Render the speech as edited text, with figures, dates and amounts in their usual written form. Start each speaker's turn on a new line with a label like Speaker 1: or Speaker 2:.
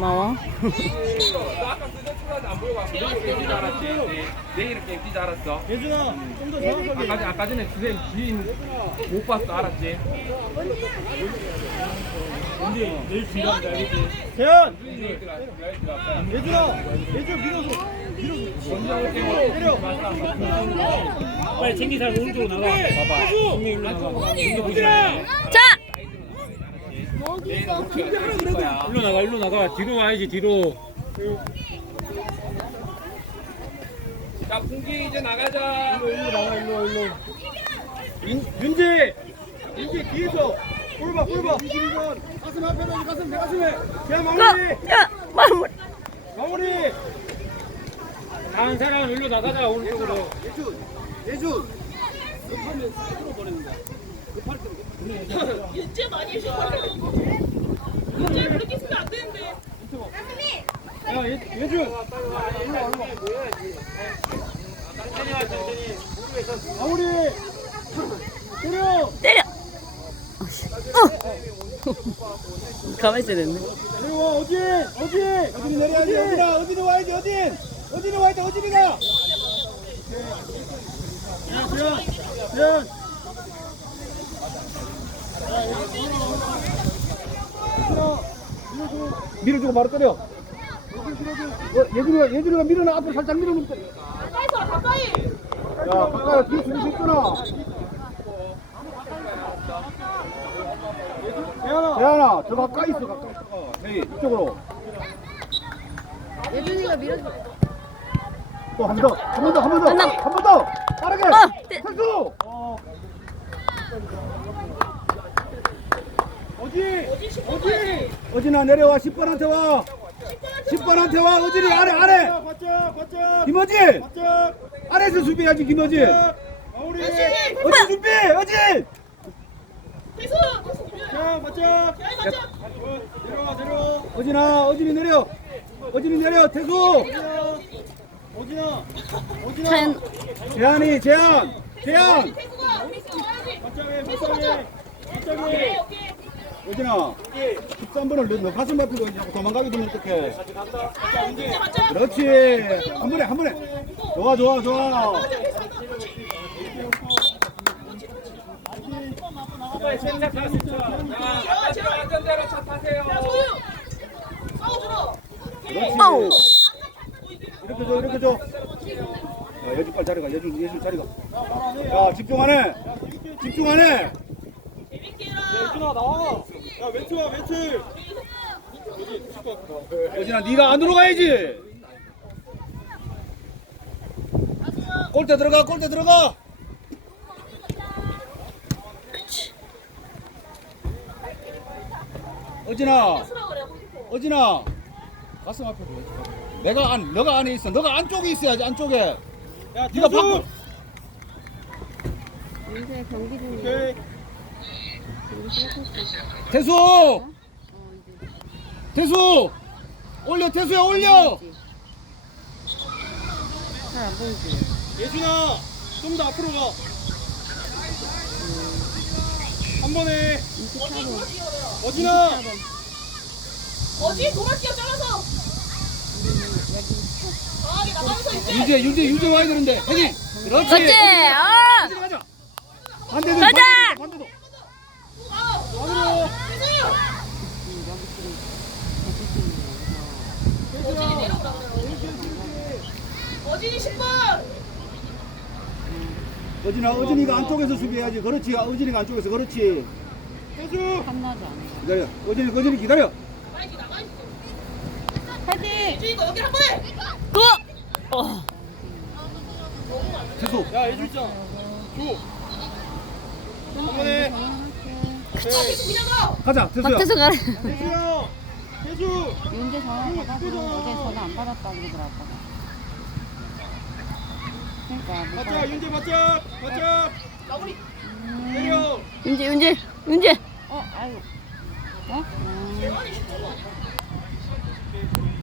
Speaker 1: 고마워.
Speaker 2: 너 아까 그거 출라도 안 보여갖고 내일 깨질 줄 알았지? 내일은 깨질 줄 알았어.
Speaker 3: 예준아 좀 더 정확하게.
Speaker 2: 아까 전에 주생 주인 못 봤어, 알았지?
Speaker 3: 언제 내일 준비한다 알겠지? 대현!
Speaker 2: 예준아,
Speaker 3: 예준아! 예준 밀어줘! 때려! 빨리 챙기 잘 오른쪽으로 나가. 봐봐. 승리 일로 나가.
Speaker 1: 자!
Speaker 3: 일로 나가. 뒤로 와야지 뒤로.
Speaker 2: 자, 풍기 이제 나가자.
Speaker 3: 일로 나가 일로. 윤재 뒤에서 볼 봐. 가슴 앞에 넣어 가슴 내 가슴에. 자 마무리. 다른 사람은 일로 나가자 오른쪽으로. 예준. 급하면 끌어버리는 거야. 급할 때.
Speaker 4: 윤재 많이 해줘. 윤재 그렇게 쓰면 안 되는데.
Speaker 3: 야 예준. 일로 와. 천천히. 마무리.
Speaker 1: 때려! 가만히 있어야 됐네.
Speaker 3: 내려와 어진 내려야지. 어진이 와야지. 어진이 와야지. 어진이가. 대현. 밀어주고 바로 때려. 예준이가 밀어놔. 앞으로 살짝 밀어놓으면 때려.
Speaker 4: 가까이.
Speaker 3: 야 가까이 뒤에 줄수 있구나. 대현아 저 가까이 있어. 네 이쪽으로.
Speaker 1: 예준이가 밀어줘.
Speaker 3: 또 한 번 더 빠르게. 선수. 어진아 내려와. 10번한테 와. 10번한테 와. 어진이 아래. 김어진. 아래에서 수비해야지. 김어진. 어진 준비. 어진.
Speaker 4: 대수.
Speaker 3: 내려와. 어진이 내려. 태수. 재한.
Speaker 4: 대수가 우리 있어 와야지.
Speaker 3: 어진아 13번을 너 가슴 아프고 자꾸 도망가게 되면 어떡해. 그렇지. 한 번에. 좋아.
Speaker 2: 빨리 생각하세요. 자, 안전대로 차 타세요.
Speaker 3: 그렇지. 이렇게 줘. 야, 예준 빨리 자리가. 예준 자리가. 야, 집중하네. 예준아 나와. 야, 왼쪽. 예준아 네가 안으로 가야지. 골대 들어가. 어진아 가슴 앞에 너가 안에 있어. 너가 안쪽에 있어야지. 안쪽에. 야 네가 바꿔.
Speaker 1: 요새 경기 중이야.
Speaker 3: 태수 올려.
Speaker 1: 잘안 보이지?
Speaker 3: 예준아 좀 더 앞으로 가. 한 번에.
Speaker 1: 24번.
Speaker 3: 어진아.
Speaker 4: 어디 돌아 뛰어 잘라서. 강하게 나가면서 이제.
Speaker 3: 윤재 와야 되는데. 혜진. 그렇지. 가자. 반대도.
Speaker 4: 어진이 내려오라 그래. 어진이 10번.
Speaker 3: 어진이가 안쪽에서 수비해야지. 그렇지. 어진이가 안쪽에서. 그렇지. 태수.
Speaker 1: 한나지 않아.
Speaker 3: 기다려. 어진이 기다려.
Speaker 4: 빨리 나가 있어.
Speaker 1: 헤딩!
Speaker 4: 예준이 거 여기 한 번에.
Speaker 3: 태수. 야 예준 있잖아. 줘. 한 번에.
Speaker 4: 계속 그냥 가.
Speaker 3: 가자. 태수야.
Speaker 1: 박태수 가래.
Speaker 3: 태수.
Speaker 1: 윤재 전화 받아서 어제 전화 안 받았다고 그러더라 아빠가. 그러니까 못 받았다.
Speaker 3: 윤재 맞자.
Speaker 4: 마무리.
Speaker 3: 내려.
Speaker 1: 윤재. 아이고.